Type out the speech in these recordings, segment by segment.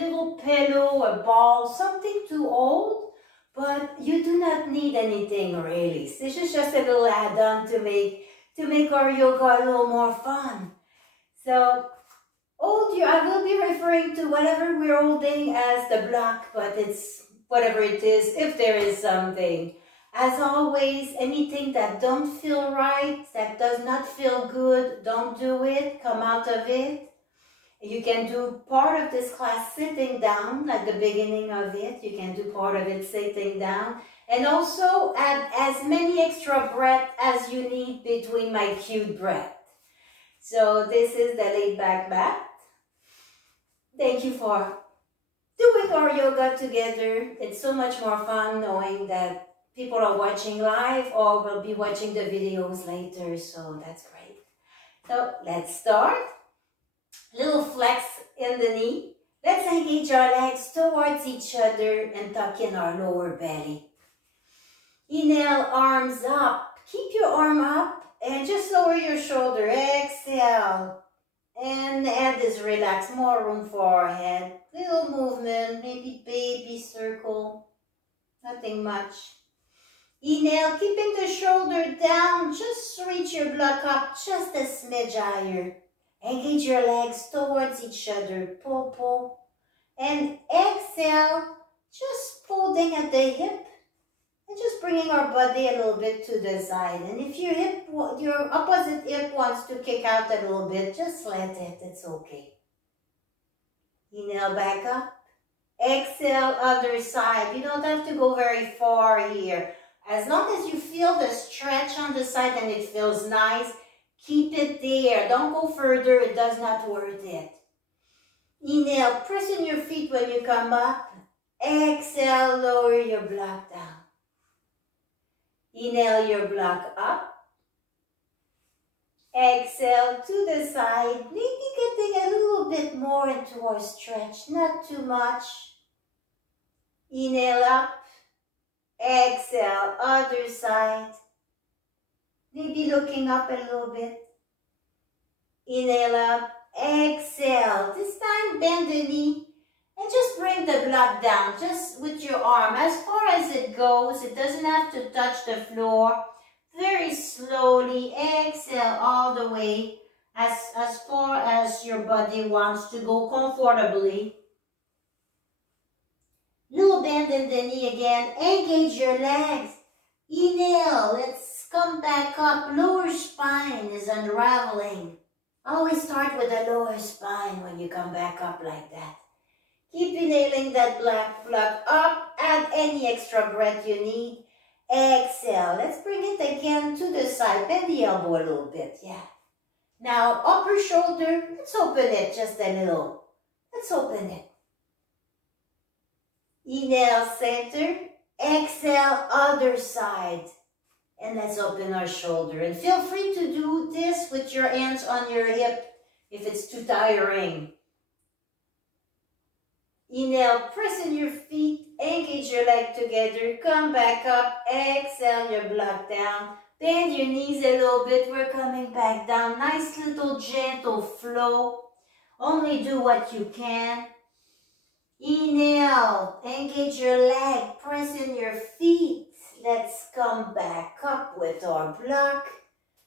little pillow, a ball, something to hold, but you do not need anything really. This is just a little add-on to make our yoga a little more fun. So I will be referring to whatever we're holding as the block, but it's whatever it is, if there is something. As always, anything that don't feel right, that does not feel good, don't do it, come out of it. You can do part of this class sitting down at the beginning of it. You can do part of it sitting down. And also add as many extra breaths as you need between my cute breath. So this is the laid back mat. Thank you for doing our yoga together. It's so much more fun knowing that people are watching live or will be watching the videos later. So that's great. So let's start. Little flex in the knee. Let's engage our legs towards each other and tuck in our lower belly. Inhale, arms up. Keep your arm up and just lower your shoulder. Exhale. And the head is relaxed. More room for our head. Little movement, maybe baby circle. Nothing much. Inhale, keeping the shoulder down. Just reach your block up just a smidge higher. Engage your legs towards each other. Pull, pull. And exhale, just folding at the hip. And just bringing our body a little bit to the side. And if your opposite hip wants to kick out a little bit, just let it. It's okay. Inhale back up. Exhale, other side. You don't have to go very far here. As long as you feel the stretch on the side and it feels nice, keep it there. Don't go further. It does not worth it. Inhale, press in your feet when you come up. Exhale, lower your block down. Inhale your block up. Exhale to the side. Maybe getting a little bit more into our stretch. Not too much. Inhale up. Exhale, other side. Maybe looking up a little bit. Inhale up. Exhale. This time bend the knee. And just bring the block down, just with your arm, as far as it goes. It doesn't have to touch the floor. Very slowly, exhale all the way, as far as your body wants to go comfortably. Little bend in the knee again. Engage your legs. Inhale, let's come back up. Lower spine is unraveling. Always start with the lower spine when you come back up like that. Keep inhaling that black block up. Add any extra breath you need. Exhale. Let's bring it again to the side. Bend the elbow a little bit. Yeah. Now, upper shoulder. Let's open it just a little. Let's open it. Inhale, center. Exhale, other side. And let's open our shoulder. And feel free to do this with your hands on your hip if it's too tiring. Inhale, press in your feet, engage your leg together, come back up, exhale your block down, bend your knees a little bit, we're coming back down, nice little gentle flow, only do what you can. Inhale, engage your leg, press in your feet, let's come back up with our block,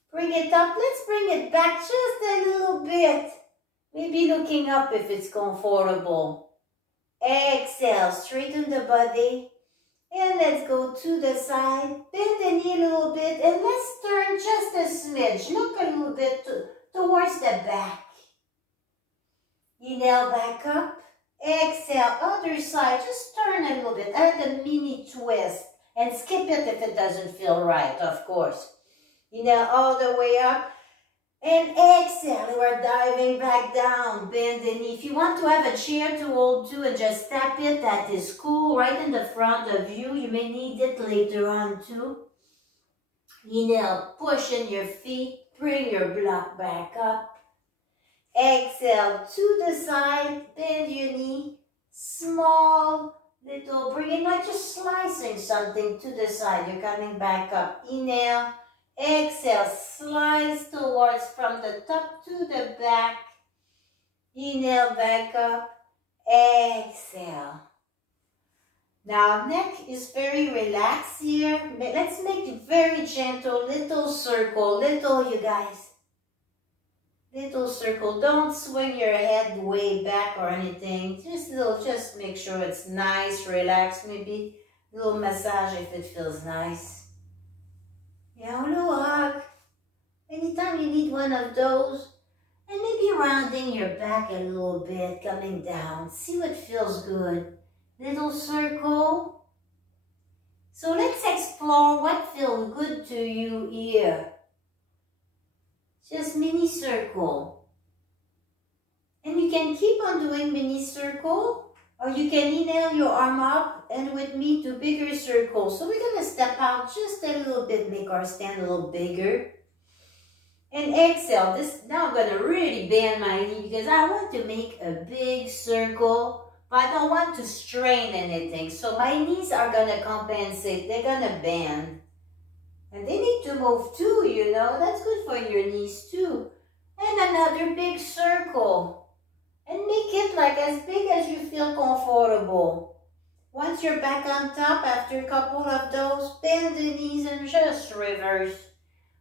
bring it up, let's bring it back just a little bit, maybe looking up if it's comfortable. Exhale, straighten the body, and let's go to the side, bend the knee a little bit, and let's turn just a smidge, look a little bit towards the back. Inhale back up, exhale, other side, just turn a little bit, add a mini twist, and skip it if it doesn't feel right, of course. Inhale all the way up. And exhale, we're diving back down, bend the knee. If you want to have a chair to hold to and just tap it, that is cool, right in the front of you. You may need it later on too. Inhale, push in your feet, bring your block back up. Exhale, to the side, bend your knee. Small, little, bringing like just slicing something to the side. You're coming back up. Inhale. Exhale, slice towards from the top to the back. Inhale, back up. Exhale. Now neck is very relaxed here. Let's make it very gentle, little circle, little, you guys. Little circle. Don't swing your head way back or anything. Just make sure it's nice, relaxed. Maybe a little massage if it feels nice. Yeah, a little hug. Anytime you need one of those. And maybe rounding your back a little bit, coming down. See what feels good. Little circle. So let's explore what feels good to you here. Just mini circle. And you can keep on doing mini circle, or you can inhale your arm up and with me do bigger circle. So we're going to step out just a little bit, make our stand a little bigger. And exhale. Now I'm going to really bend my knee because I want to make a big circle, but I don't want to strain anything. So my knees are going to compensate. They're going to bend. And they need to move too, you know. That's good for your knees too. And another big circle. And make it like as big as you feel comfortable. Once you're back on top, after a couple of those, bend the knees and just reverse.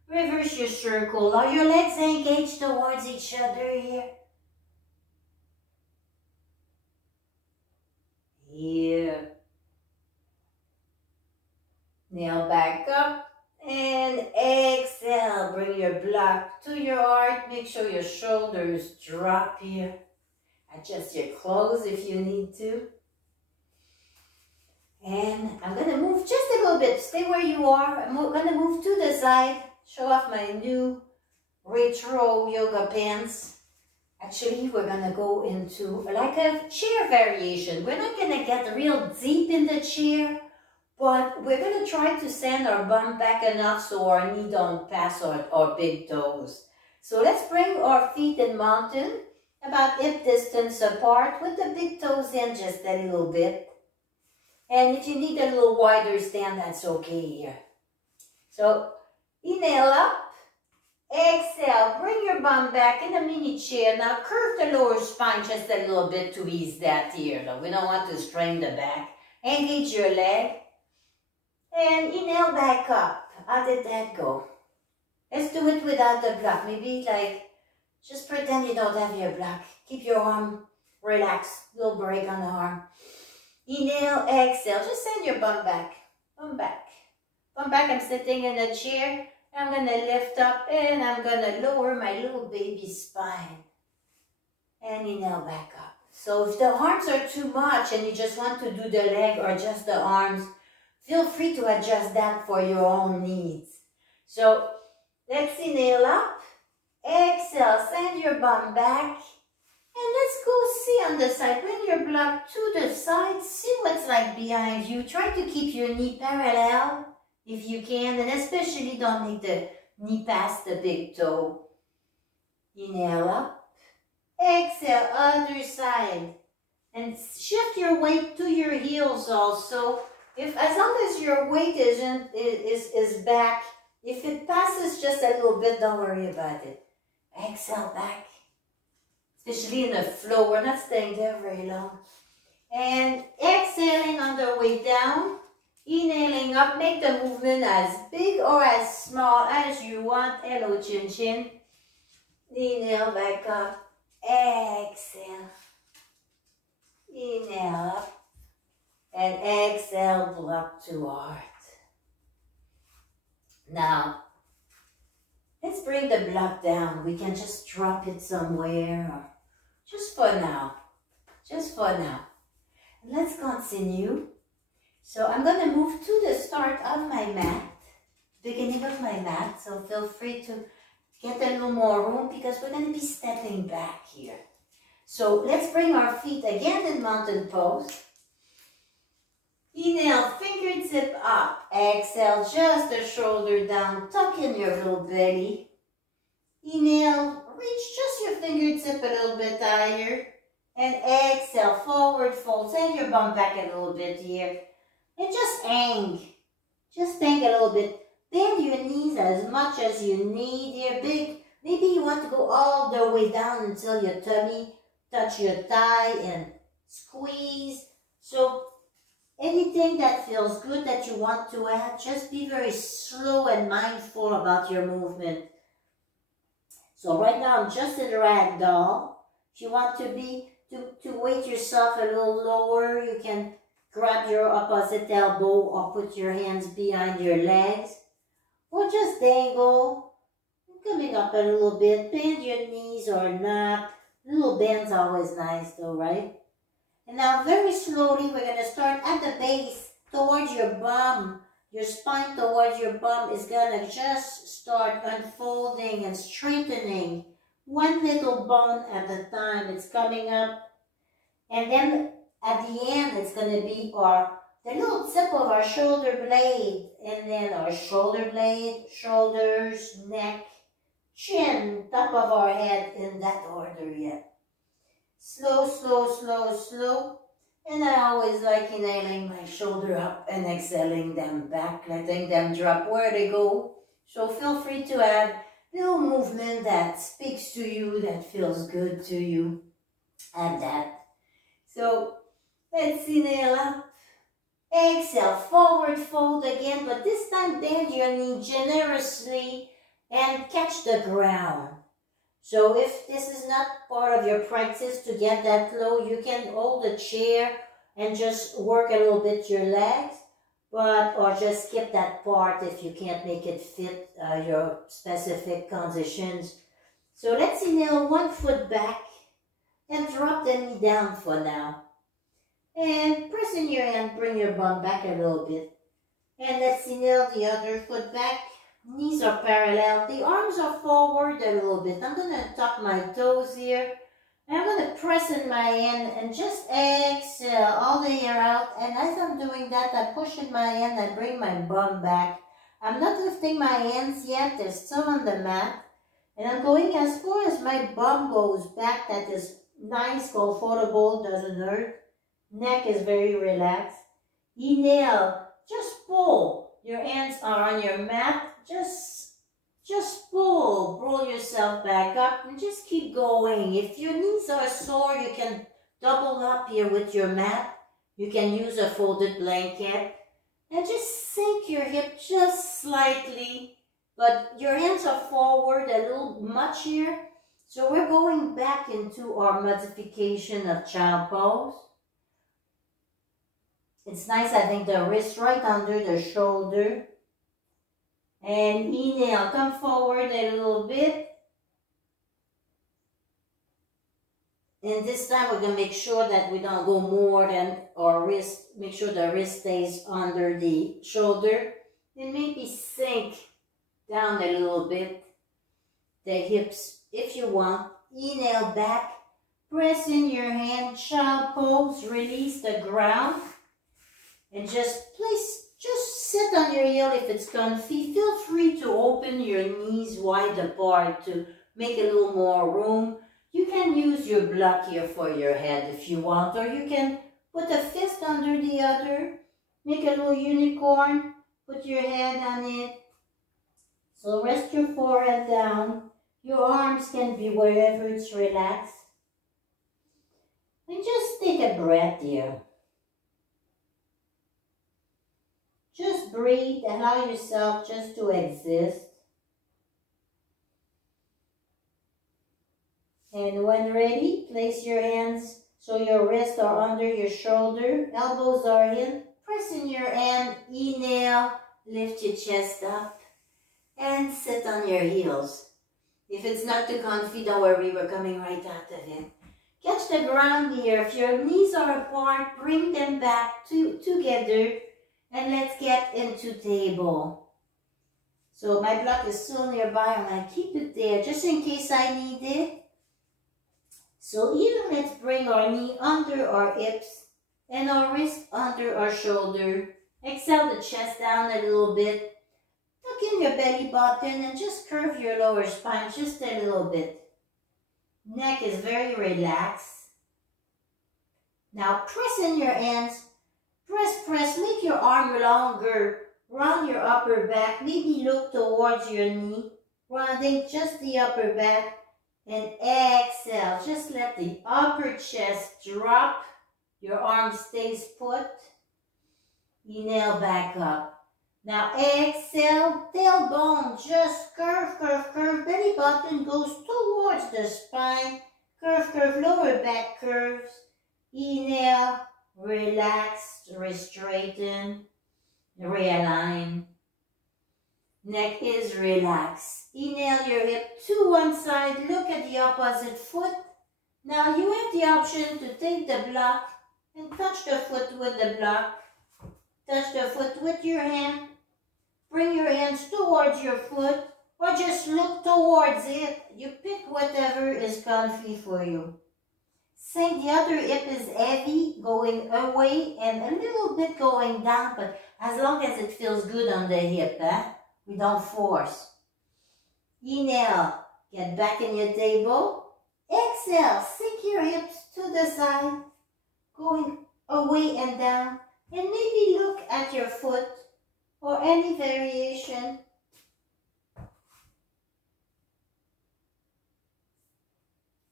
Reverse your circle. Are your legs engaged towards each other here? Here. Nail back up and exhale. Bring your block to your heart. Make sure your shoulders drop here. Adjust your clothes if you need to. And I'm going to move just a little bit. Stay where you are. I'm going to move to the side. Show off my new retro yoga pants. Actually, we're going to go into like a chair variation. We're not going to get real deep in the chair, but we're going to try to send our bum back enough so our knee don't pass our big toes. So let's bring our feet in mountain, about hip distance apart, with the big toes in just a little bit. And if you need a little wider stand, that's okay here. So inhale up, exhale, bring your bum back in a mini chair. Now curve the lower spine just a little bit to ease that here. No, we don't want to strain the back. Engage your leg. And inhale back up. How did that go? Let's do it without the block. Maybe like, just pretend you don't have your block. Keep your arm relaxed. Little break on the arm. Inhale, exhale. Just send your bum back. Bum back. Bum back. I'm sitting in a chair. I'm going to lift up and I'm going to lower my little baby spine. And inhale back up. So if the arms are too much and you just want to do the leg or just the arms, feel free to adjust that for your own needs. So let's inhale up. Exhale. Send your bum back. And let's go see on the side. Bring your block to the side. See what's like behind you. Try to keep your knee parallel if you can. And especially don't make the knee past the big toe. Inhale up. Exhale. Other side. And shift your weight to your heels also. As long as your weight is back, if it passes just a little bit, don't worry about it. Exhale back. Especially in the flow, we're not staying there very long. And exhaling on the way down, inhaling up, make the movement as big or as small as you want. Hello, chin chin. Inhale back up, exhale. Inhale up, and exhale, block to heart. Now, let's bring the block down. We can just drop it somewhere, or just for now. Just for now. Let's continue. So I'm going to move to the start of my mat, beginning of my mat. So feel free to get a little more room because we're going to be stepping back here. So let's bring our feet again in mountain pose. Inhale, fingertip up. Exhale, just the shoulder down. Tuck in your little belly. Inhale, reach just your fingertip a little bit higher. And exhale, forward fold. Send your bum back a little bit here. And just hang. Just hang a little bit. Bend your knees as much as you need here. Maybe you want to go all the way down until your tummy touch your thigh and squeeze. So anything that feels good that you want to add, just be very slow and mindful about your movement. So right now I'm just in ragdoll. If you want to weight yourself a little lower, you can grab your opposite elbow or put your hands behind your legs. Or just dangle, coming up a little bit, bend your knees or not. Little bend's always nice though, right? And now very slowly we're going to start at the base towards your bum. Your spine towards your bum is going to just start unfolding and strengthening. One little bone at a time. It's coming up. And then at the end it's going to be the little tip of our shoulder blade. And then our shoulder blade, shoulders, neck, chin, top of our head in that order, yeah. Slow, slow, slow, slow. And I always like inhaling my shoulder up and exhaling them back, letting them drop where they go. So feel free to add little movement that speaks to you, that feels good to you. Add that. So let's inhale up. Exhale, forward fold again, but this time bend your knee generously and catch the ground. So if this is not part of your practice to get that low, you can hold a chair and just work a little bit your legs, or just skip that part if you can't make it fit your specific conditions. So let's inhale one foot back and drop the knee down for now. And press in your hand, bring your bum back a little bit. And let's inhale the other foot back. Knees are parallel. The arms are forward a little bit. I'm going to tuck my toes here. And I'm going to press in my hand and just exhale all the air out. And as I'm doing that, I push in my hand. I bring my bum back. I'm not lifting my hands yet. They're still on the mat. And I'm going as far as my bum goes back. That is nice, comfortable, doesn't hurt. Neck is very relaxed. Inhale, just pull. Your hands are on your mat. Just pull yourself back up and just keep going. If your knees are sore, you can double up here with your mat. You can use a folded blanket and just sink your hip just slightly, but your hands are forward a little much here. So we're going back into our modification of child pose. It's nice having the wrist right under the shoulder. And inhale, come forward a little bit. And this time we're going to make sure that we don't go more than our wrist. Make sure the wrist stays under the shoulder. And maybe sink down a little bit the hips if you want. Inhale back. Press in your hand, child pose, release the ground. And just sit on your heel if it's comfy. Feel free to open your knees wide apart to make a little more room. You can use your block here for your head if you want, or you can put a fist under the other. Make a little unicorn. Put your head on it. So rest your forehead down. Your arms can be wherever it's relaxed. And just take a breath here. Just breathe, allow yourself just to exist. And when ready, place your hands so your wrists are under your shoulder, elbows are in. Press in your hand, inhale, lift your chest up, and sit on your heels. If it's not too comfy, don't worry, we're coming right out of it. Catch the ground here. If your knees are apart, bring them back together. And let's get into table. So my block is still nearby. I'm going to keep it there just in case I need it. So here, let's bring our knee under our hips and our wrist under our shoulder. Exhale the chest down a little bit. Tuck in your belly button and just curve your lower spine just a little bit. Neck is very relaxed. Now press in your hands. Press, make your arm longer, round your upper back, maybe look towards your knee, rounding just the upper back, and exhale, just let the upper chest drop, Your arm stays put. Inhale, back up. Now exhale, tailbone, just curve, curve, curve. Belly button goes towards the spine. Curve, curve, lower back curves. Inhale, relax, re-straighten, realign. Neck is relaxed. Inhale your hip to one side. Look at the opposite foot. Now you have the option to take the block and touch the foot with the block. Touch the foot with your hand. Bring your hands towards your foot or just look towards it. You pick whatever is comfy for you. Same, the other hip is heavy, going away and a little bit going down, but as long as it feels good on the hip, we don't force. Inhale, get back in your table. Exhale, sink your hips to the side, going away and down, and maybe look at your foot or any variation.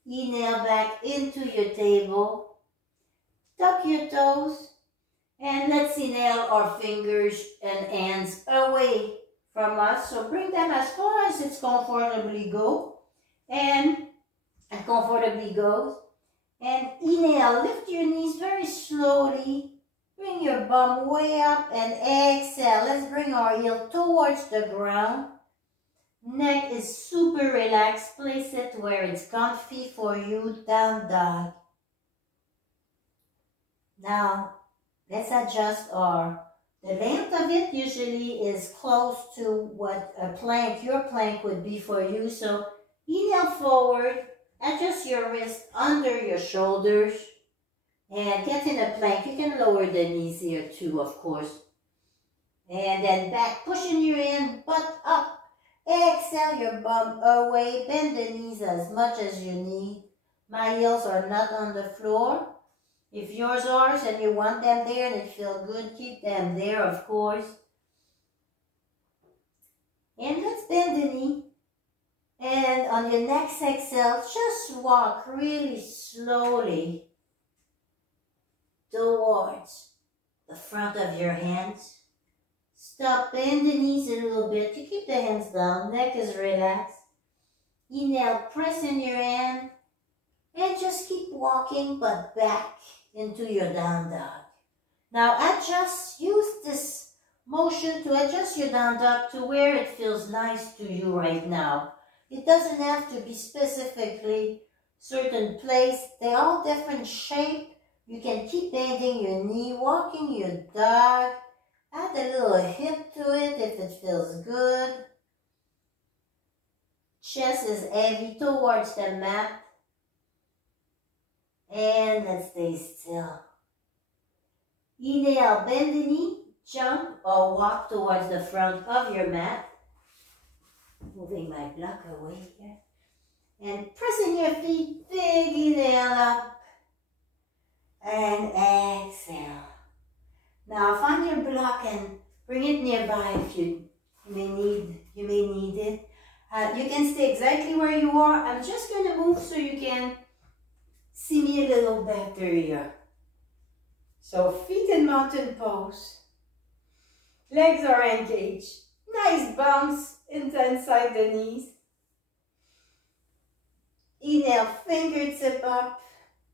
Inhale back into your table. Tuck your toes. And let's inhale our fingers and hands away from us. So bring them as far as it's comfortably go. And comfortably goes. And inhale, lift your knees very slowly. Bring your bum way up and exhale. Let's bring our heel towards the ground. Neck is super relaxed. Place it where it's comfy for you. Down dog. Now, let's adjust the length of it usually is close to what a plank, your plank would be for you. So inhale forward. Adjust your wrist under your shoulders. And get in a plank. You can lower the knees here too, of course. And then back, pushing your in, butt up. Exhale your bum away. Bend the knees as much as you need. My heels are not on the floor. If yours are and you want them there and it feels good, keep them there, of course. And let's bend the knee. And on your next exhale, just walk really slowly towards the front of your hands. Stop, bend the knees a little bit. You keep the hands down, neck is relaxed. Inhale, press in your hand. And just keep walking, but back into your down dog. Now use this motion to adjust your down dog to where it feels nice to you right now. It doesn't have to be specifically certain place. They're all different shape. You can keep bending your knee, walking your dog. Add a little hip to it if it feels good. Chest is heavy towards the mat. And let's stay still. Inhale, bend the knee, jump or walk towards the front of your mat. Moving my block away here. And pressing your feet, big inhale up. And exhale. Now find your block and bring it nearby if you may need it. You can stay exactly where you are. I'm just going to move so you can see me a little better here. So feet in mountain pose. Legs are engaged. Nice bounce inside the knees. Inhale, fingertip up.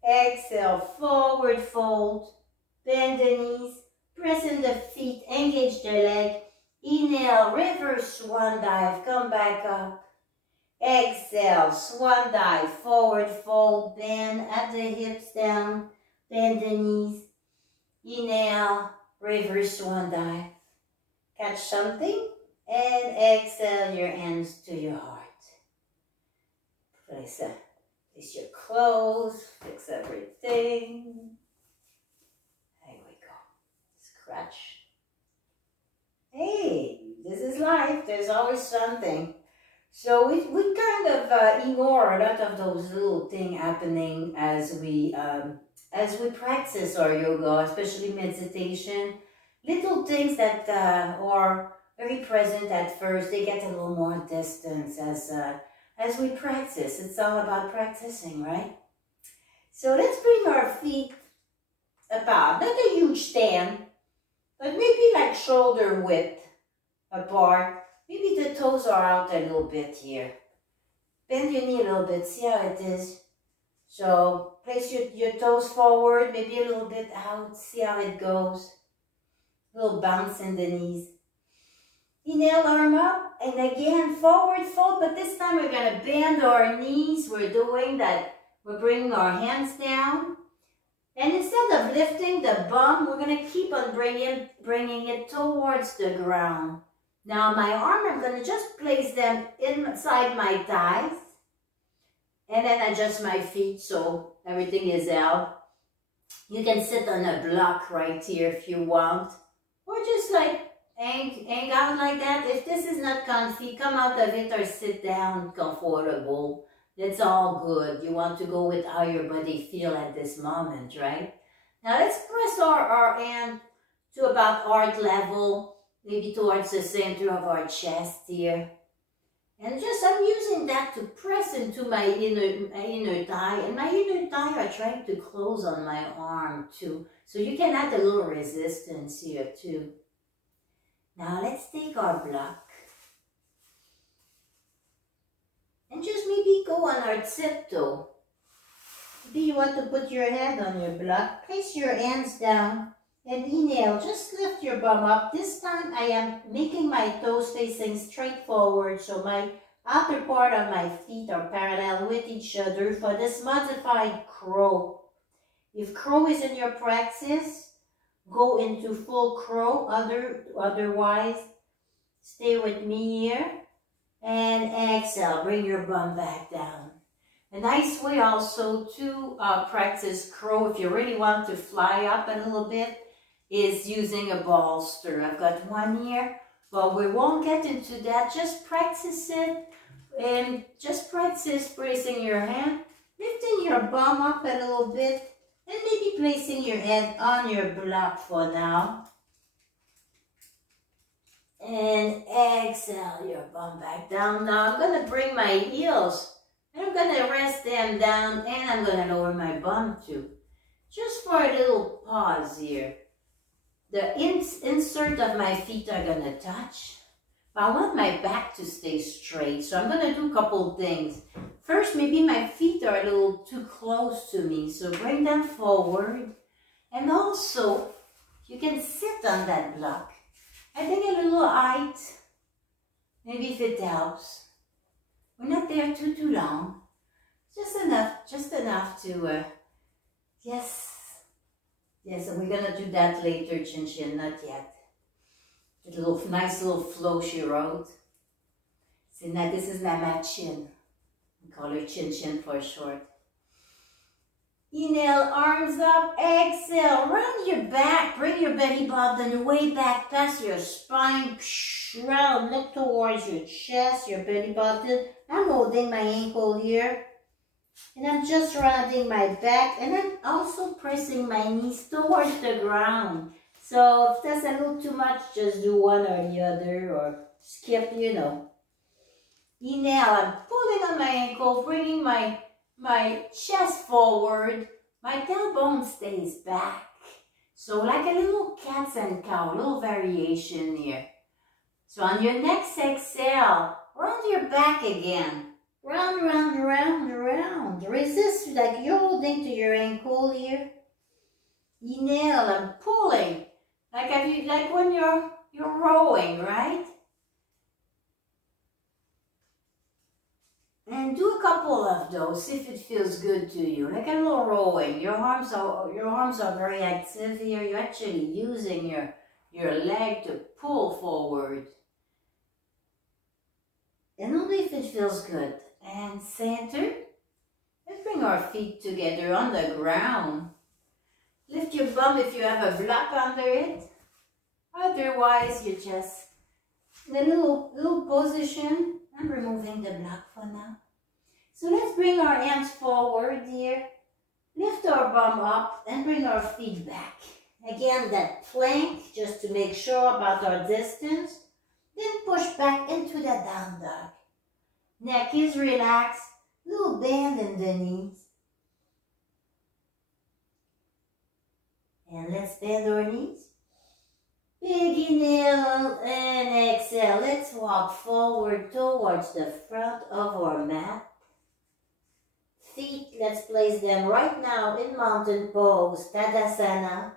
Exhale, forward fold. Bend the knees. Press in the feet. Engage the leg. Inhale, reverse swan dive. Come back up. Exhale, swan dive. Forward fold. Bend at the hips down. Bend the knees. Inhale, reverse swan dive. Catch something. And exhale your hands to your heart. Place your clothes, fix everything. There we go. Scratch. Hey, this is life. There's always something. So we kind of ignore a lot of those little things happening as we practice our yoga, especially meditation. Little things that are very present at first, they get a little more distance as we practice. It's all about practicing, right? So let's bring our feet apart. Not a huge stand, but maybe like shoulder width apart. Maybe the toes are out a little bit here. Bend your knee a little bit. See how it is? So place your toes forward, maybe a little bit out. See how it goes. A little bounce in the knees. Inhale, arm up, and again, forward fold, but this time we're going to bend our knees. We're doing that. We're bringing our hands down. And instead of lifting the bum, we're going to keep on bringing it towards the ground. Now, my arm, I'm going to just place them inside my thighs. And then adjust my feet so everything is out. You can sit on a block right here if you want. Or just like hang out like that. If this is not comfy, come out of it or sit down comfortable. That's all good. You want to go with how your body feels at this moment, right? Now let's press our hand to about heart level, maybe towards the center of our chest here. And just I'm using that to press into my inner thigh. And my inner thigh are trying to close on my arm too. So you can add a little resistance here too. Now let's take our block. And just maybe go on our tiptoe. Maybe you want to put your head on your block. Place your hands down and inhale. Just lift your bum up. This time I am making my toes facing straight forward. So my outer part of my feet are parallel with each other for this modified crow. If crow is in your practice, go into full crow. Otherwise, stay with me here. And exhale, bring your bum back down. A nice way also to practice crow, if you really want to fly up a little bit, is using a bolster. I've got one here, but we won't get into that. Just practice it, and just practice placing your hand, lifting your bum up a little bit, and maybe placing your head on your block for now. And exhale your bum back down. Now I'm going to bring my heels and I'm going to rest them down, and I'm going to lower my bum too. Just for a little pause here. The insert of my feet are going to touch. But I want my back to stay straight. So I'm going to do a couple things. First, maybe my feet are a little too close to me. So bring them forward. And also, you can sit on that block. I think a little height, maybe if it helps. We're not there too long. Just enough to, yes, and we're gonna do that later, Chin Chin, not yet. A little, nice little flow she wrote. So now this is Namachin. We call her Chin Chin for short. Inhale, arms up, exhale, round your back, bring your belly button way back past your spine, round, look towards your chest, your belly button. I'm holding my ankle here, and I'm just rounding my back, and I'm also pressing my knees towards the ground. So if that's a little too much, just do one or the other, or skip, you know. Inhale, I'm pulling on my ankle, bringing my chest forward, my tailbone stays back. So like a little cats and cow, a little variation here. So on your next exhale, round your back again. Round, round, round, round. Resist like you're holding to your ankle here. Inhale, I'm pulling. Like when you're rowing, right? And do a couple of those if it feels good to you. Like a little rowing. Your arms are very active here. You're actually using your leg to pull forward. And only if it feels good. And center. Let's bring our feet together on the ground. Lift your bum if you have a block under it. Otherwise, you're just in a little position. I'm removing the block for now. So let's bring our hands forward here. Lift our bum up and bring our feet back. Again, that plank, just to make sure about our distance. Then push back into the down dog. Neck is relaxed. Little bend in the knees. And let's bend our knees. Big inhale and exhale. Let's walk forward towards the front of our mat. Feet, let's place them right now in mountain pose, Tadasana.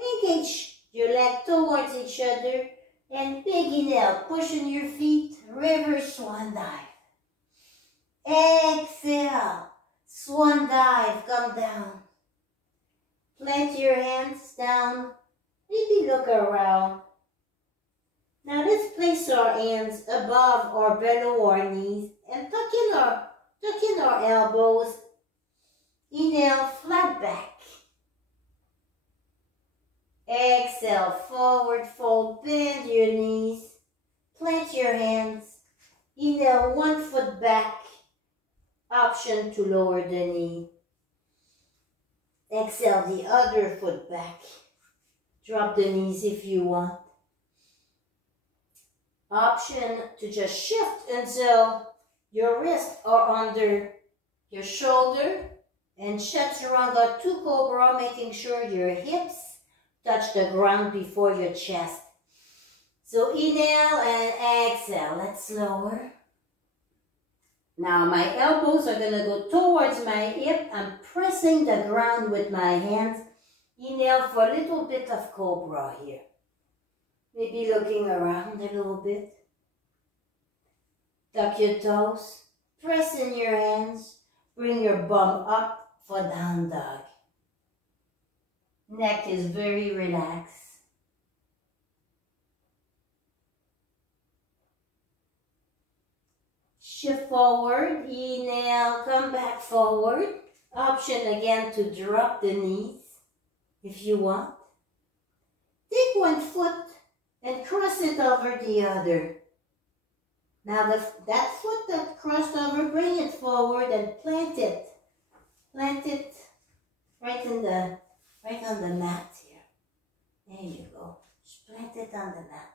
Engage your leg towards each other. And big inhale, pushing your feet, reverse swan dive. Exhale, swan dive, come down. Plant your hands down, maybe look around. Now let's place our hands above or below our knees and tuck in our elbows. Inhale, flat back. Exhale, forward fold, bend your knees, plant your hands. Inhale, 1 foot back, option to lower the knee. Exhale, the other foot back. Drop the knees if you want. Option to just shift until your wrists are under your shoulder. And Chaturanga to Cobra, making sure your hips touch the ground before your chest. So inhale and exhale. Let's lower. Now my elbows are going to go towards my hip. I'm pressing the ground with my hands. Inhale for a little bit of Cobra here. Maybe looking around a little bit. Tuck your toes. Press in your hands. Bring your bum up for down dog. Neck is very relaxed. Shift forward, inhale, come back forward. Option again to drop the knees if you want. Take 1 foot and cross it over the other. Now that foot that crossed over, bring it forward and plant it. Plant it right on the mat here. There you go. Just plant it on the mat.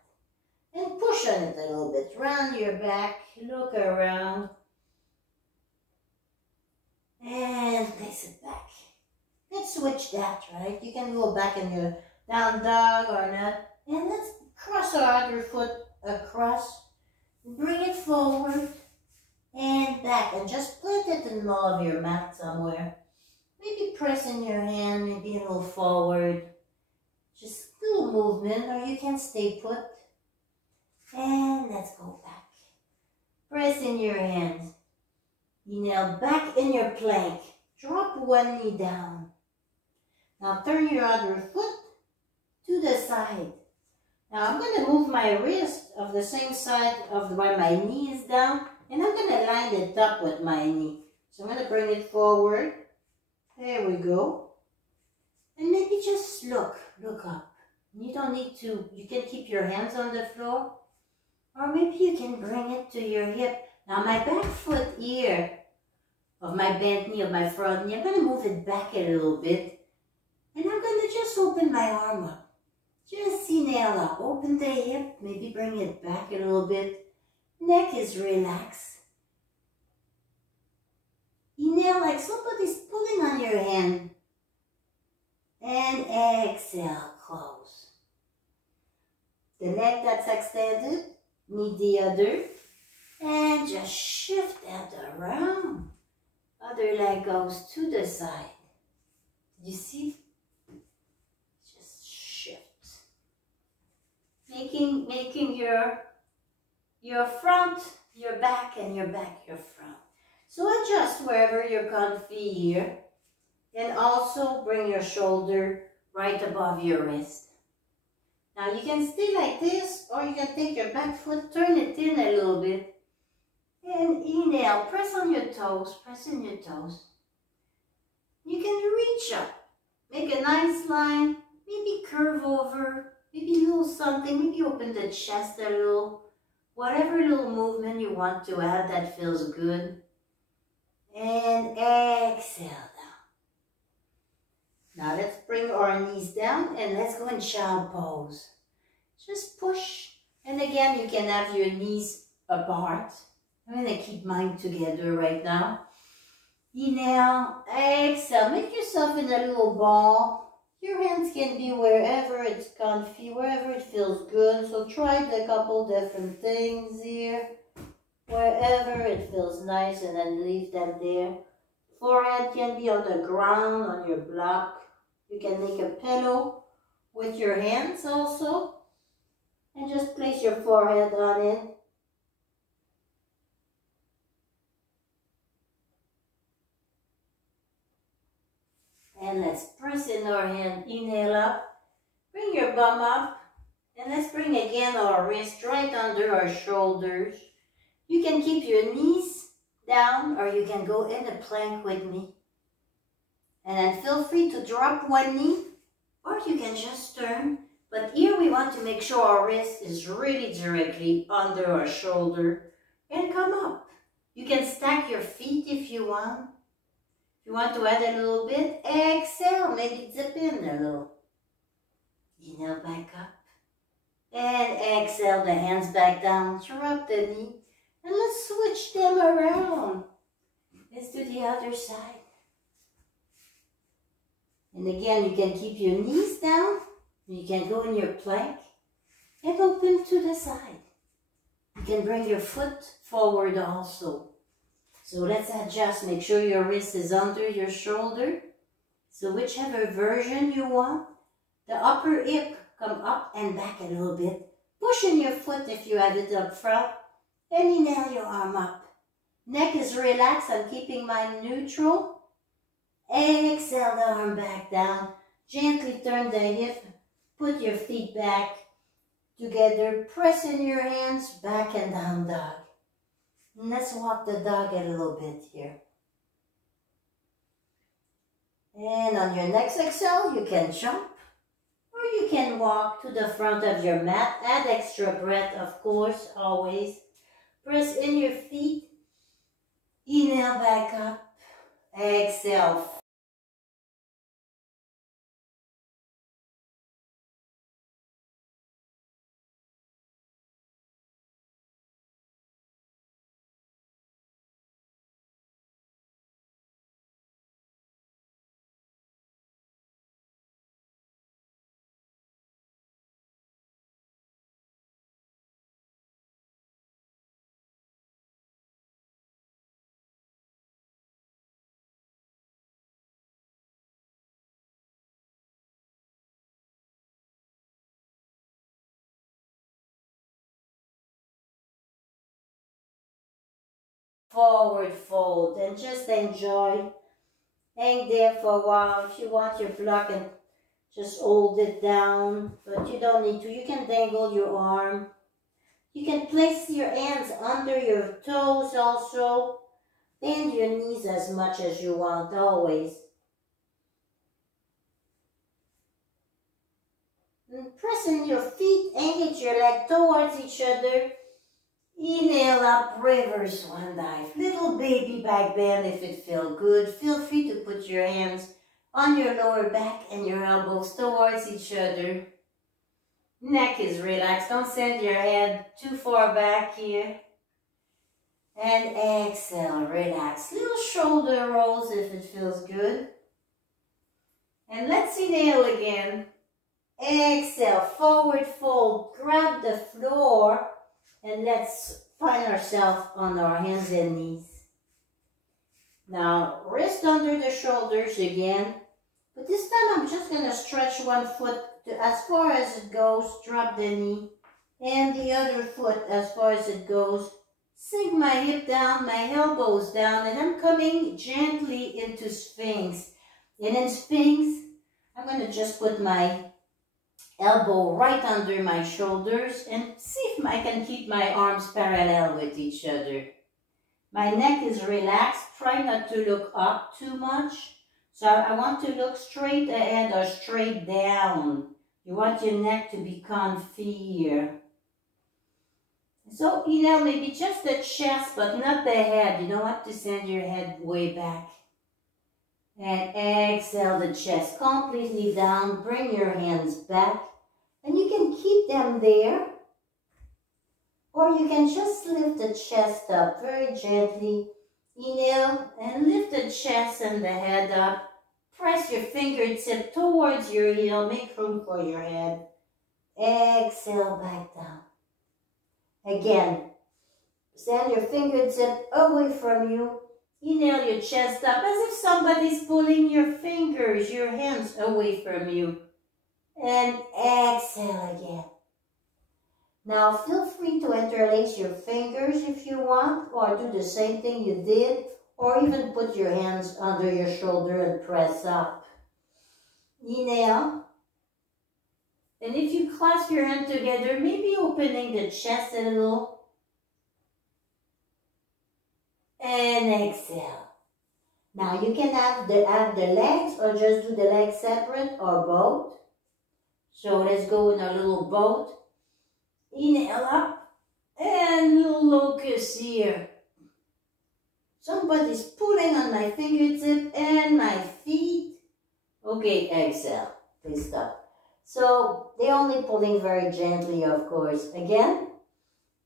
And push on it a little bit. Round your back. Look around. And place it back. Let's switch that, right? You can go back in your down dog or not. And let's cross our other foot across. Bring it forward. And back. And just plant it in the middle of your mat somewhere. Maybe press in your hand. Maybe a little forward. Just a little movement. Or you can stay put. And let's go back. Press in your hands. Inhale back in your plank. Drop one knee down. Now turn your other foot to the side. Now I'm going to move my wrist of the same side of where my knee is down. And I'm going to line it up with my knee. So I'm going to bring it forward. There we go. And maybe just look up. You don't need to, you can keep your hands on the floor. Or maybe you can bring it to your hip. Now my back foot here, of my bent knee, of my front knee, I'm going to move it back a little bit. And I'm going to just open my arm up. Just inhale up. Open the hip. Maybe bring it back a little bit. Neck is relaxed. Inhale like somebody's pulling on your hand. And exhale, close. The neck that's extended. Meet the other and just shift that around. Other leg goes to the side. You see? Just shift. Making your front, your back, and your back, your front. So adjust wherever you're comfy here. And also bring your shoulder right above your wrist. Now you can stay like this, or you can take your back foot, turn it in a little bit, and inhale, press on your toes, press in your toes. You can reach up, make a nice line, maybe curve over, maybe a little something, maybe open the chest a little, whatever little movement you want to add that feels good. And exhale down. Now let's bring our knees down and let's go in child pose. Just push. And again, you can have your knees apart. I'm going to keep mine together right now. Inhale, exhale. Make yourself in a little ball. Your hands can be wherever it's comfy, wherever it feels good. So try a couple different things here. Wherever it feels nice, and then leave them there. Forehead can be on the ground, on your block. You can make a pillow with your hands also. And just place your forehead on it. And let's press in our hand. Inhale up. Bring your bum up. And let's bring again our wrist right under our shoulders. You can keep your knees down, or you can go in a plank with me. And then feel free to drop one knee, or you can just turn. But here we want to make sure our wrist is really directly under our shoulder. And come up. You can stack your feet if you want. If you want to add a little bit, exhale, maybe dip in a little. Inhale back up. And exhale, the hands back down, drop the knee. And let's switch them around. Let's do the other side. And again, you can keep your knees down. You can go in your plank and open to the side. You can bring your foot forward also. So let's adjust. Make sure your wrist is under your shoulder. So whichever version you want. The upper hip come up and back a little bit. Push in your foot if you have it up front. And inhale your arm up. Neck is relaxed. I'm keeping mine neutral. Exhale the arm back down. Gently turn the hip. Put your feet back together. Press in your hands. Back and down dog. And let's walk the dog a little bit here. And on your next exhale, you can jump. Or you can walk to the front of your mat. Add extra breath, of course, always. Press in your feet. Inhale back up. Exhale. Forward fold and just enjoy. Hang there for a while. If you want your block, and just hold it down, but you don't need to. You can dangle your arm. You can place your hands under your toes also. Bend your knees as much as you want, always. And pressing your feet, engage your leg towards each other. Inhale up, reverse one dive. Little baby back bend if it feels good. Feel free to put your hands on your lower back and your elbows towards each other. Neck is relaxed. Don't send your head too far back here. And exhale, relax. Little shoulder rolls if it feels good. And let's inhale again. Exhale, forward fold. Grab the floor. And let's find ourselves on our hands and knees. Now, wrist under the shoulders again. But this time I'm just going to stretch one foot as far as it goes. Drop the knee. And the other foot as far as it goes. Sink my hip down, my elbows down. And I'm coming gently into Sphinx. And in Sphinx, I'm going to just put my elbow right under my shoulders and see if I can keep my arms parallel with each other. My neck is relaxed. Try not to look up too much. So I want to look straight ahead or straight down. You want your neck to be comfy here. So, maybe just the chest but not the head. You don't want to send your head way back. And exhale the chest completely down. Bring your hands back. And you can keep them there. Or you can just lift the chest up very gently. Inhale and lift the chest and the head up. press your fingertip towards your heel. Make room for your head. Exhale back down. Again, send your fingertip away from you. Inhale your chest up as if somebody's pulling your fingers, your hands away from you. And exhale again. Now feel free to interlace your fingers if you want, or do the same thing you did, or even put your hands under your shoulder and press up. Inhale. And if you clasp your hand together, maybe opening the chest a little. And exhale. Now you can add the legs or just do the legs separate or both. So let's go in a little boat. Inhale up and little locust here. Somebody's pulling on my fingertip and my feet. Okay, exhale. Please stop. So they're only pulling very gently, of course. Again,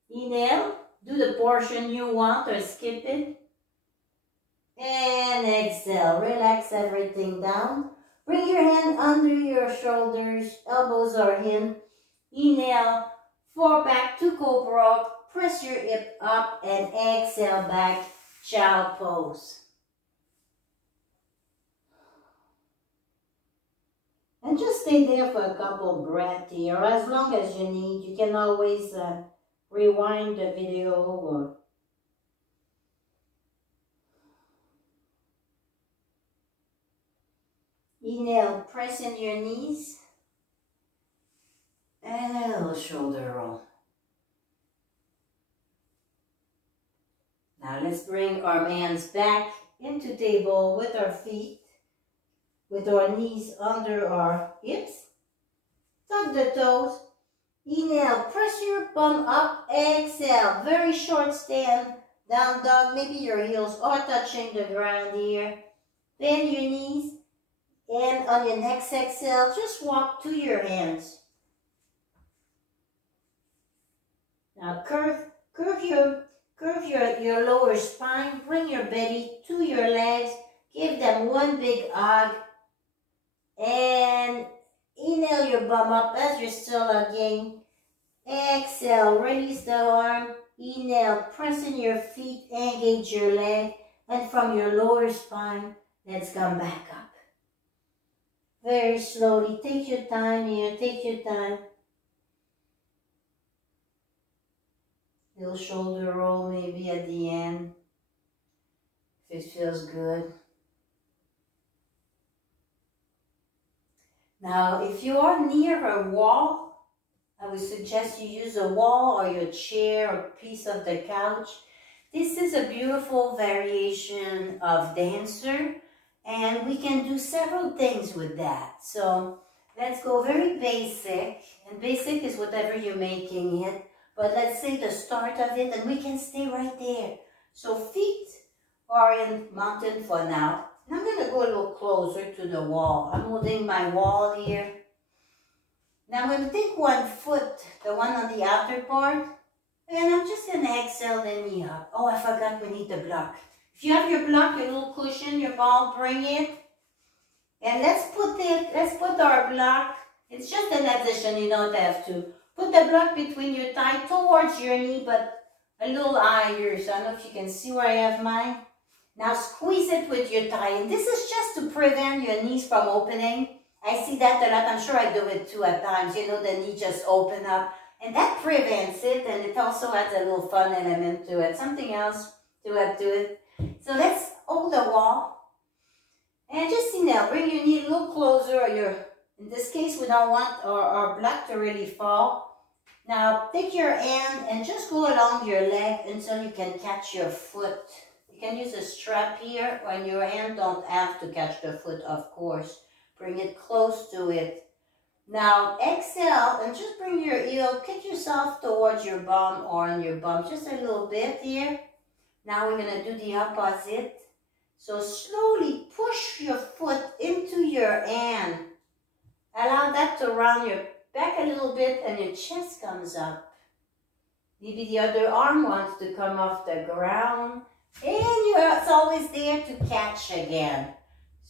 inhale. Do the portion you want or skip it. And exhale. Relax everything down. Bring your hand under your shoulders. Elbows are in. Inhale. Fall back to cobra. Press your hip up and exhale back. Child pose. And just stay there for a couple breaths here. As long as you need. You can always rewind the video or inhale, press in your knees. And a little shoulder roll. Now let's bring our hands back into table with our feet, with our knees under our hips. Tuck the toes. Inhale, press your bum up. Exhale, very short stand. Down dog, maybe your heels are touching the ground here. Bend your knees. And on your next exhale, just walk to your hands. Now curve your lower spine. Bring your belly to your legs. Give them one big hug. And inhale your bum up as you're still hugging. Exhale, release the arm. Inhale, press in your feet, engage your leg. And from your lower spine, let's come back up. Very slowly, take your time here, take your time. Little shoulder roll maybe at the end, if it feels good. Now, if you are near a wall, I would suggest you use a wall or your chair or piece of the couch. This is a beautiful variation of dancer, and we can do several things with that. So let's go very basic, and basic is whatever you're making it. But let's say the start of it, and we can stay right there. So feet are in mountain for now. And I'm going to go a little closer to the wall. I'm holding my wall here. Now I'm going to take one foot, the one on the outer part, and I'm just going to exhale the knee up. Oh, I forgot we need the block. If you have your block, your little cushion, your ball, bring it. And let's put our block. It's just an addition, you don't have to. Put the block between your thigh towards your knee, but a little higher. So I don't know if you can see where I have mine. Now squeeze it with your thigh. And this is just to prevent your knees from opening. I see that a lot. I'm sure I do it too at times. You know, the knee just open up. And that prevents it. And it also adds a little fun element to it. Something else to add to it. So let's hold the wall. And just see now, bring your knee a little closer. Or in this case, we don't want our block to really fall. Now, take your hand and just go along your leg until you can catch your foot. You can use a strap here, and your hand don't have to catch the foot, of course. Bring it close to it. Now, exhale and just bring your heel, kick yourself towards your bum or on your bum, just a little bit here. Now we're going to do the opposite. So slowly push your foot into your hand. Allow that to round your back a little bit and your chest comes up. Maybe the other arm wants to come off the ground. And it's always there to catch again.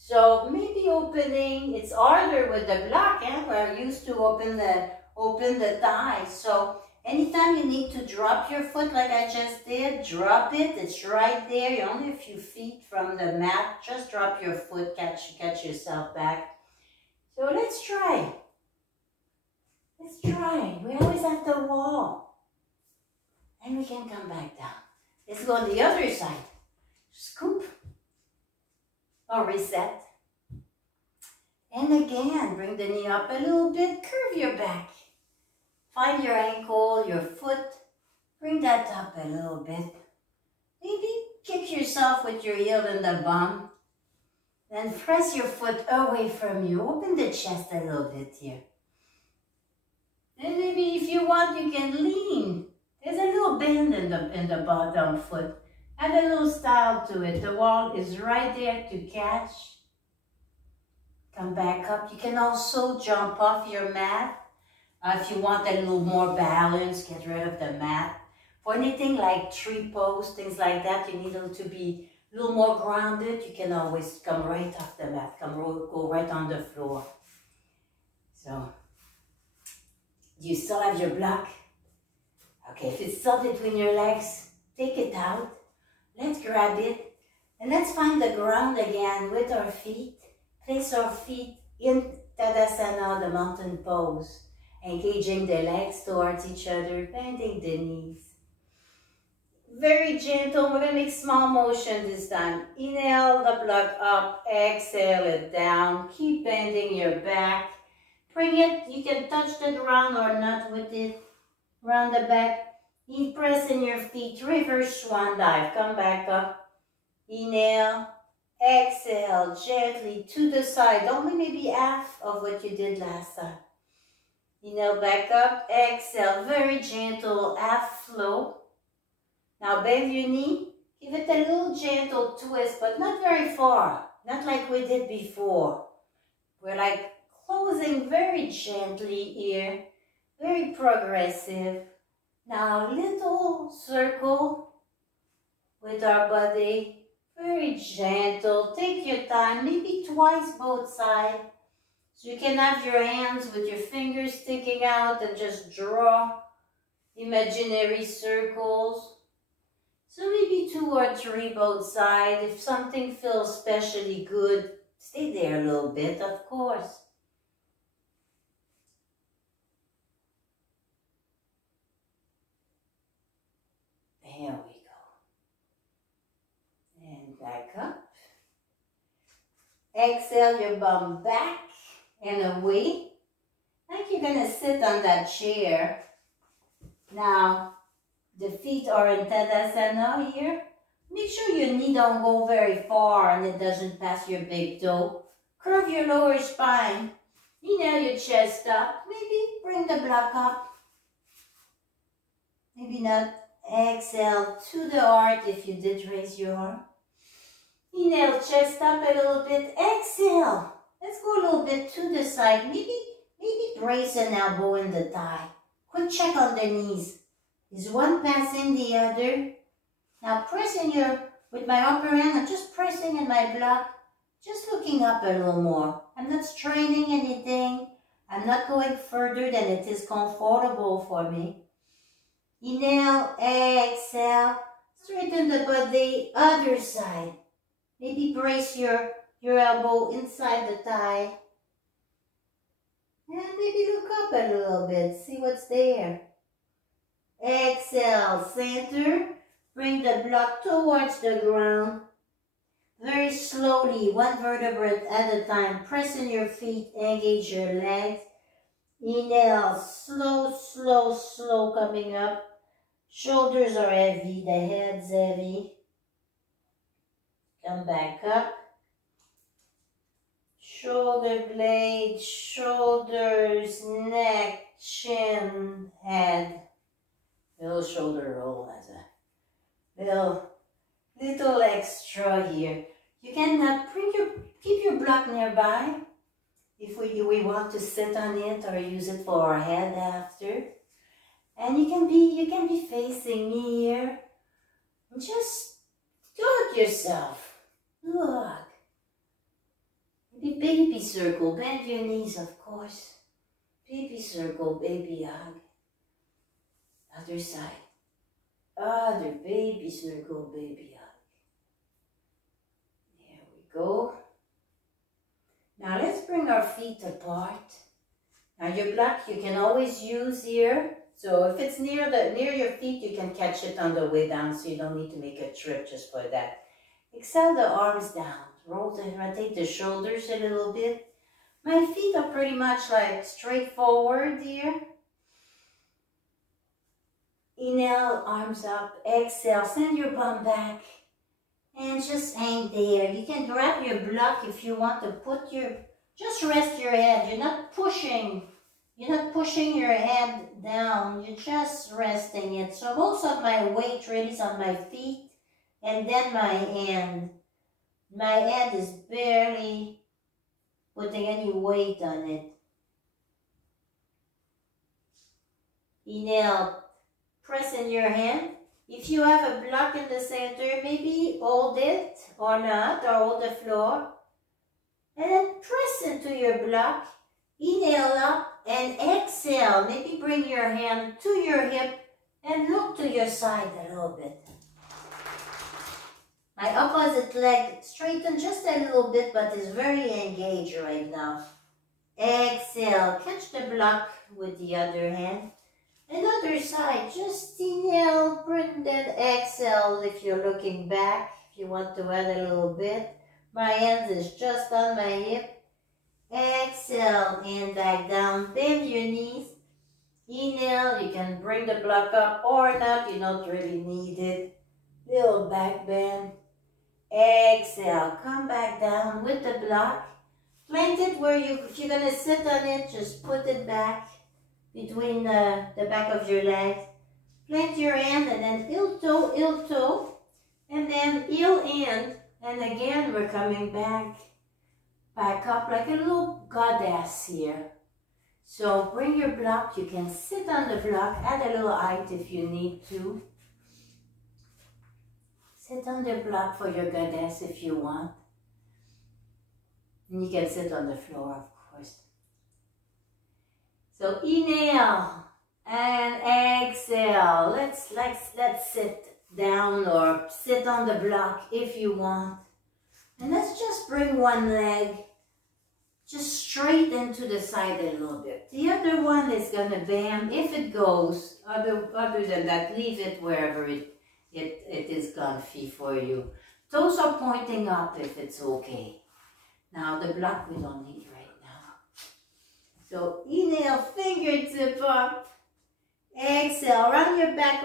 So maybe opening, it's harder with the block, we're used to open the thighs. So anytime you need to drop your foot like I just did, drop it. It's right there. You're only a few feet from the mat. Just drop your foot, catch yourself back. So let's try. Let's try. We always have the wall. And we can come back down. Let's go on the other side. Scoop. Or reset. And again, bring the knee up a little bit. Curve your back. Find your ankle, your foot. Bring that up a little bit. Maybe kick yourself with your heel in the bum. Then press your foot away from you. Open the chest a little bit here. And maybe if you want, you can lean. There's a little bend in the bottom foot. Add a little style to it. The wall is right there to catch. Come back up. You can also jump off your mat. If you want a little more balance, get rid of the mat. For anything like tree posts, things like that, you need them to be a little more grounded. You can always come right off the mat. Go right on the floor. So, you still have your block. Okay, if it's still between your legs, take it out. Let's grab it. And let's find the ground again with our feet. Place our feet in Tadasana, the mountain pose. Engaging the legs towards each other, bending the knees. Very gentle. We're going to make small motion this time. Inhale the block up. Exhale it down. Keep bending your back. Bring it. You can touch the ground or not with it. Round the back. Press in your feet. Reverse swan dive. Come back up. Inhale. Exhale. Gently to the side. Only maybe half of what you did last time. Inhale back up. Exhale. Very gentle. Half flow. Now bend your knee. Give it a little gentle twist, but not very far. Not like we did before. We're like closing very gently here. Very progressive. Now little circle with our body. Very gentle. Take your time. Maybe twice both sides. So you can have your hands with your fingers sticking out and just draw imaginary circles. So maybe 2 or 3 both sides. If something feels especially good, stay there a little bit, of course. There we go. And back up. Exhale your bum back and away. Like you're going to sit on that chair. Now, the feet are in Tadasana here. Make sure your knee don't go very far and it doesn't pass your big toe. Curve your lower spine. Inhale your chest up. Maybe bring the block up. Maybe not. Exhale to the heart if you did raise your arm. Inhale, chest up a little bit. Exhale. Let's go a little bit to the side. Maybe brace an elbow in the thigh. Quick check on the knees. Is one passing the other? Now pressing with my upper hand, I'm just pressing in my block. Just looking up a little more. I'm not straining anything. I'm not going further than it is comfortable for me. Inhale, exhale. Straighten the body, other side. Maybe brace your elbow inside the thigh. And maybe look up a little bit, see what's there. Exhale, center. Bring the block towards the ground. Very slowly, 1 vertebrae at a time. Press in your feet, engage your legs. Inhale, slow, slow, slow coming up. Shoulders are heavy, the head's heavy. Come back up. Shoulder blades, shoulders, neck, chin, head. Little shoulder roll as a little extra here. You can keep your block nearby if we want to sit on it or use it for our head after. And you can be facing me here. Just look yourself. Look. Baby circle, bend your knees, of course. Baby circle, baby hug. Other side. Other baby circle, baby hug. There we go. Now let's bring our feet apart. Now your block you can always use here. So if it's near your feet, you can catch it on the way down, so you don't need to make a trip just for that. Exhale the arms down. Rotate the shoulders a little bit. My feet are pretty much like straight forward here. Inhale, arms up. Exhale, send your bum back. And just hang there. You can grab your block if you want to just rest your head. You're not pushing your head down. You're just resting it. So most of my weight really is on my feet and then my hand. My head is barely putting any weight on it. Inhale, press in your hand. If you have a block in the center, maybe hold it or not, or hold the floor. And then press into your block. Inhale up and exhale. Maybe bring your hand to your hip and look to your side a little bit. My opposite leg straighten just a little bit, but is very engaged right now. Exhale, catch the block with the other hand. Another side, just inhale, and then exhale if you're looking back, if you want to add a little bit. My hand is just on my hip. Exhale, and back down, bend your knees. Inhale, you can bring the block up or not, you don't really need it. Little back bend. Exhale, come back down with the block. Plant it where if you're going to sit on it, just put it back between the back of your legs. Plant your hand and then heel toe, and then heel hand. And again, we're coming back up like a little goddess here. So bring your block, you can sit on the block, add a little height if you need to. Sit on the block for your goddess if you want. And you can sit on the floor, of course. So inhale and exhale. Let's sit down or sit on the block if you want. And let's just bring one leg just straight into the side a little bit. The other one is gonna bend if it goes. Other than that, leave it wherever it is comfy for you. Toes are pointing up if it's okay. Now the block we don't need right now. So inhale, fingertip up. Exhale, round your back,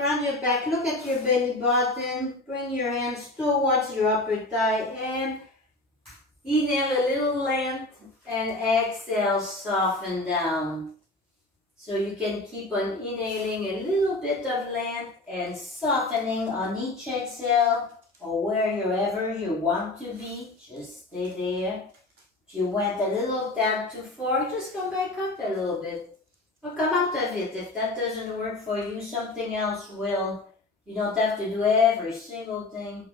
look at your belly button, bring your hands towards your upper thigh and inhale a little length and exhale, soften down. So you can keep on inhaling a little bit of length and softening on each exhale or wherever you want to be, just stay there. If you went a little tad too far, just come back up a little bit. Or come out of it. If that doesn't work for you, something else will. You don't have to do every single thing.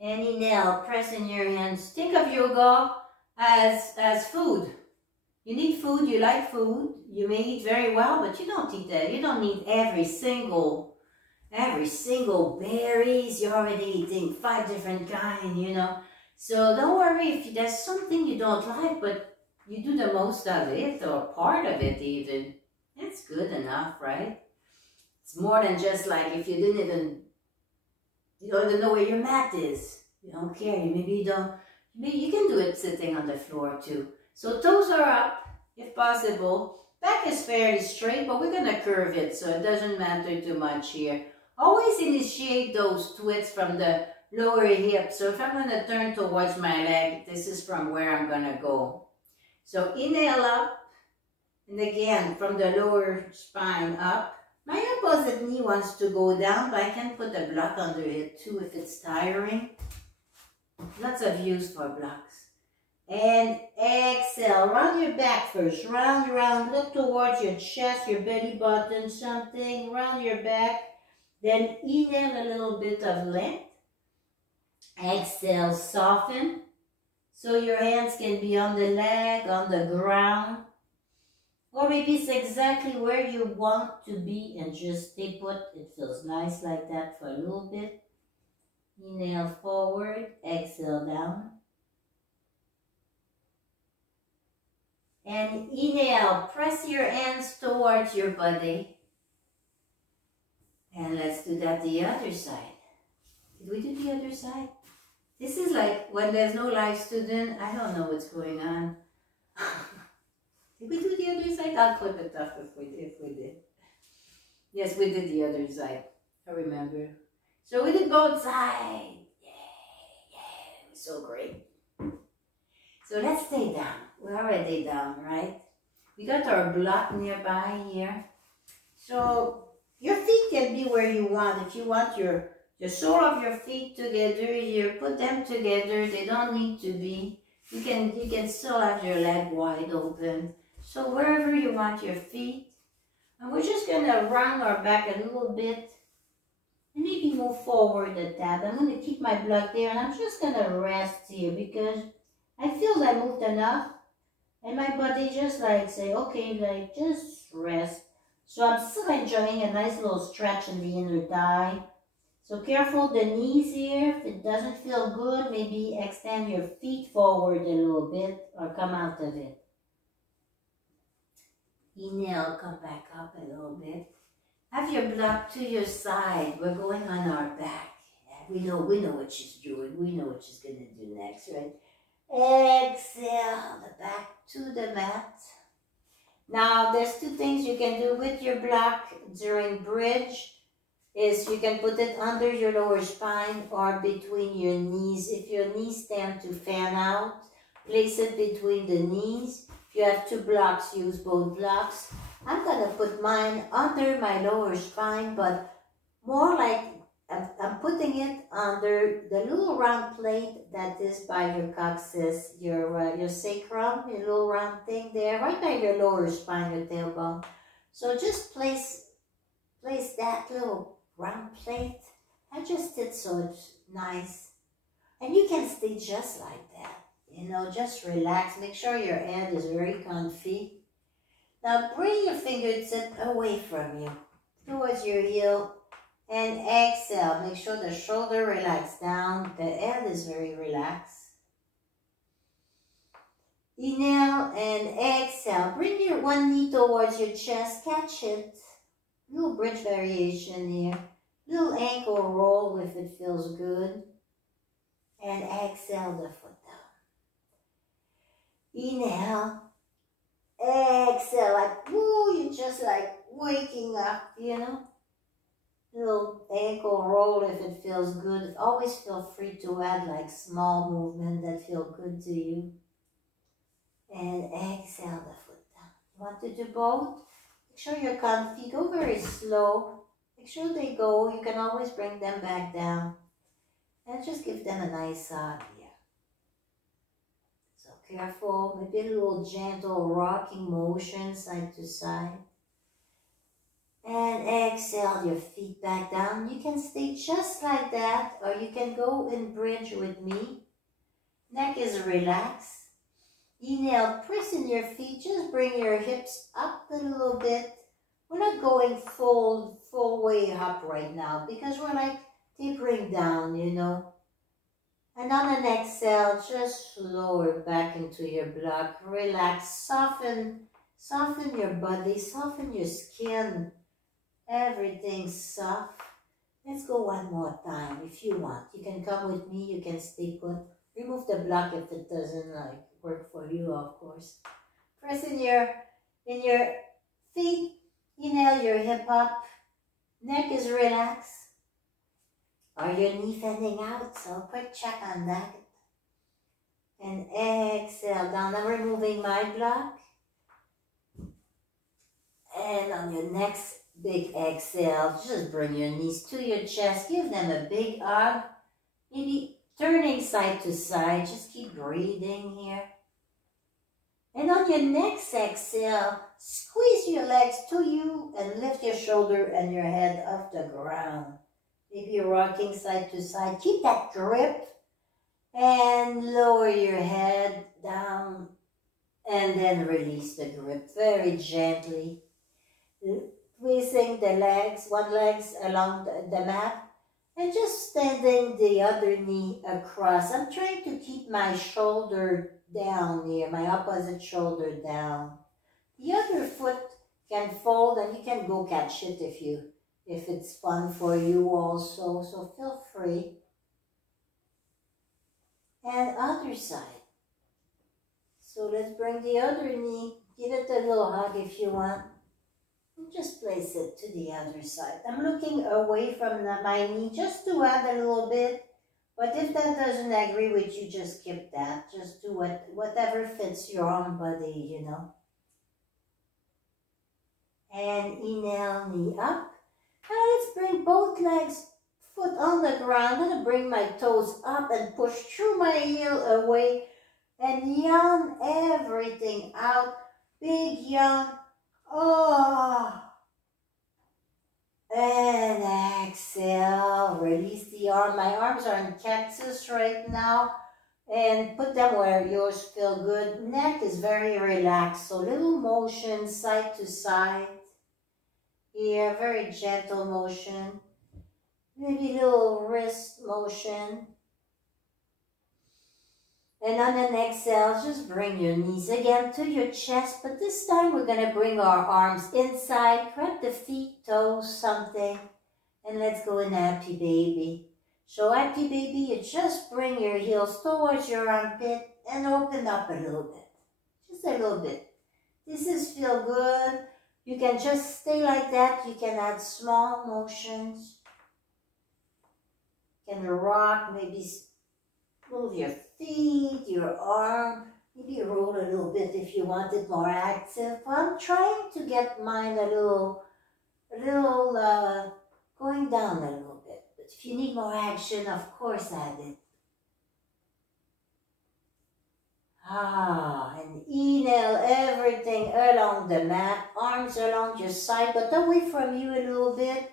And inhale, press in your hands. Think of yoga as food. You need food, you like food. You may eat very well, but you don't eat that. You don't need every single berries. You're already eating 5 different kinds, you know. So don't worry if there's something you don't like, but you do the most of it, or part of it even. That's good enough, right? It's more than just like if you don't even know where your mat is. You don't care. Maybe you can do it sitting on the floor too. So toes are up, if possible. Back is fairly straight, but we're gonna curve it, so it doesn't matter too much here. Always initiate those twists from the lower hip. So if I'm gonna turn towards my leg, this is from where I'm gonna go. So inhale up, and again from the lower spine up. My opposite knee wants to go down, but I can put a block under it too if it's tiring. Lots of use for blocks. And exhale, round your back first, round, look towards your chest, your belly button, something, round your back. Then inhale a little bit of length. Exhale, soften. So your hands can be on the leg, on the ground. Or maybe it's exactly where you want to be and just stay put. It feels nice like that for a little bit. Inhale forward, exhale down. And inhale, press your hands towards your body. And let's do that the other side. Did we do the other side? This is like when there's no live student, I don't know what's going on. Did we do the other side? I'll clip it off if we did. Yes, we did the other side. I remember. So we did both sides. Yay, it was so great. So let's stay down. We're already down, right? We got our block nearby here. So your feet can be where you want. If you want your sole of your feet together, you put them together. They don't need to be. You can still have your leg wide open. So wherever you want your feet. And we're just gonna round our back a little bit. And maybe move forward a tad. I'm gonna keep my block there and I'm just gonna rest here because I feel I moved enough. And my body just like say, okay, like just rest. So I'm still enjoying a nice little stretch in the inner thigh. So careful the knees here. If it doesn't feel good, maybe extend your feet forward a little bit or come out of it. Inhale, come back up a little bit. Have your block to your side. We're going on our back. We know what she's doing. We know what she's gonna do next, right? Exhale, the back to the mat. Now, there's two things you can do with your block during bridge. Is you can put it under your lower spine or between your knees. If your knees tend to fan out, place it between the knees. If you have two blocks, use both blocks. I'm going to put mine under my lower spine, but more like I'm putting it under the little round plate that is by your coccyx, your sacrum, your little round thing there, right by your lower spine, your tailbone. So just place that little round plate. Adjust it so it's nice. And you can stay just like that. You know, just relax. Make sure your head is very comfy. Now bring your fingertip away from you, towards your heel. And exhale. Make sure the shoulder relax down. The head is very relaxed. Inhale and exhale. Bring your one knee towards your chest. Catch it. Little bridge variation here. Little ankle roll if it feels good. And exhale the foot down. Inhale. Exhale. Like, woo, you're just like waking up, you know. Little ankle roll if it feels good. Always feel free to add like small movement that feel good to you. And exhale the foot down. You want to do both? Make sure you're comfy. Go very slow. Make sure they go. You can always bring them back down. And just give them a nice hug here. So careful. Maybe a little gentle rocking motion side to side. And exhale your feet back down. You can stay just like that, or you can go in bridge with me. Neck is relaxed. Inhale, press in your feet. Just bring your hips up a little bit. We're not going full way up right now because we're like tapering down, you know. And on an exhale, just lower back into your block. Relax, soften your body, soften your skin. Everything's soft. Let's go one more time if you want. You can come with me. You can stay put. Remove the block if it doesn't like work for you, of course. Press in your feet. Inhale your hip up. Neck is relaxed. Are your knee fanning out? So quick check on that. And exhale down. I'm removing my block. And on your next big exhale, just bring your knees to your chest. Give them a big hug. Maybe turning side to side. Just keep breathing here. And on your next exhale, squeeze your legs to you and lift your shoulder and your head off the ground. Maybe rocking side to side. Keep that grip. And lower your head down and then release the grip very gently. Twisting the legs, one leg along the mat, and just standing the other knee across. I'm trying to keep my shoulder down here, my opposite shoulder down. The other foot can fold and you can go catch it if it's fun for you also, so feel free. And other side. So let's bring the other knee, give it a little hug if you want. And just place it to the other side. I'm looking away from my knee just to add a little bit. But if that doesn't agree with you, just skip that. Just do whatever fits your own body, you know. And inhale, knee up. Now let's bring both legs, foot on the ground. I'm going to bring my toes up and push through my heel away. And yawn everything out. Big yawn. Oh. And exhale. Release the arm. My arms are in cactus right now. And put them where yours feel good. Neck is very relaxed. So little motion side to side. Here, very gentle motion. Maybe little wrist motion. And on an exhale, just bring your knees again to your chest. But this time we're going to bring our arms inside. Grab the feet, toes, something. And let's go in happy baby. So happy baby, you just bring your heels towards your armpit and open up a little bit. Just a little bit. This is feel good. You can just stay like that. You can add small motions. You can rock, maybe move your feet, your arm. Maybe roll a little bit if you want it more active. Well, I'm trying to get mine a little going down a little bit. But if you need more action, of course add it. And inhale everything along the mat, arms along your side, but away from you a little bit.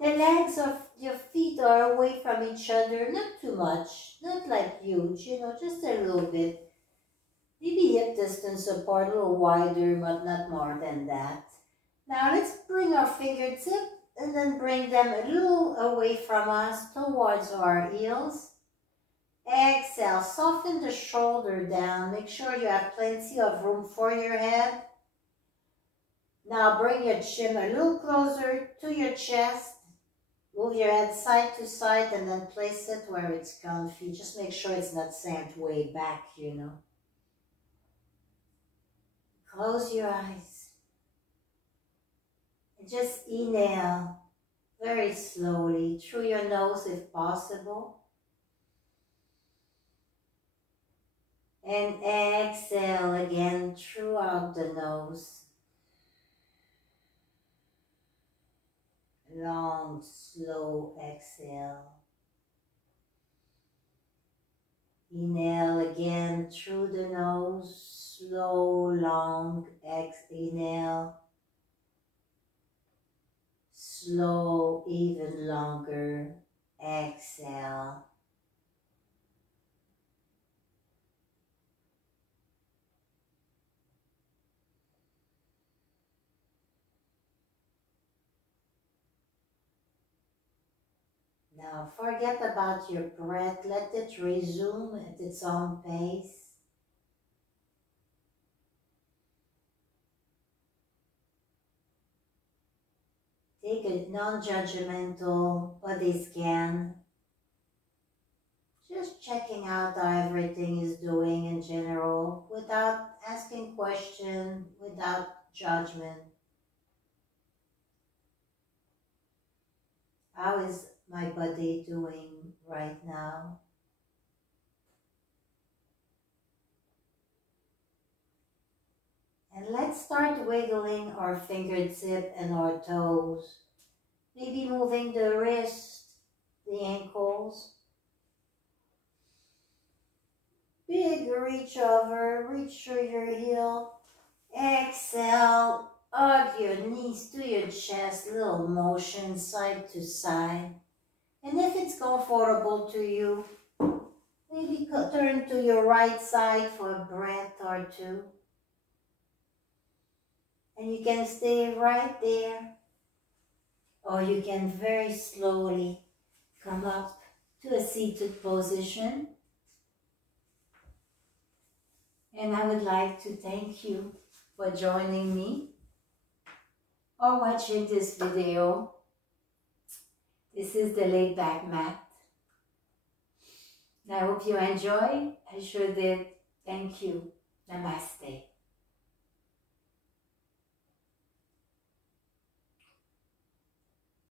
The legs of your feet are away from each other, not too much, not like huge, you know, just a little bit. Maybe hip distance apart, a little wider, but not more than that. Now let's bring our fingertips and then bring them a little away from us towards our heels. Exhale, soften the shoulder down. Make sure you have plenty of room for your head. Now bring your chin a little closer to your chest. Move your head side to side and then place it where it's comfy. Just make sure it's not sent way back, you know. Close your eyes. And just inhale very slowly through your nose if possible. And exhale again throughout the nose. Long, slow exhale. Inhale again through the nose. Slow, long inhale. Slow, even longer exhale. Now forget about your breath, let it resume at its own pace. Take a non-judgmental body scan. Just checking out how everything is doing in general without asking questions, without judgment. How is my body doing right now? And let's start wiggling our fingertip and our toes. Maybe moving the wrist, the ankles. Big reach over, reach through your heel. Exhale, hug your knees to your chest, little motion side to side. And if it's comfortable to you, Maybe turn to your right side for a breath or two. And you can stay right there. Or you can very slowly come up to a seated position. And I would like to thank you for joining me or watching this video. This is the laid back mat. I hope you enjoy. I sure did. Thank you. Namaste.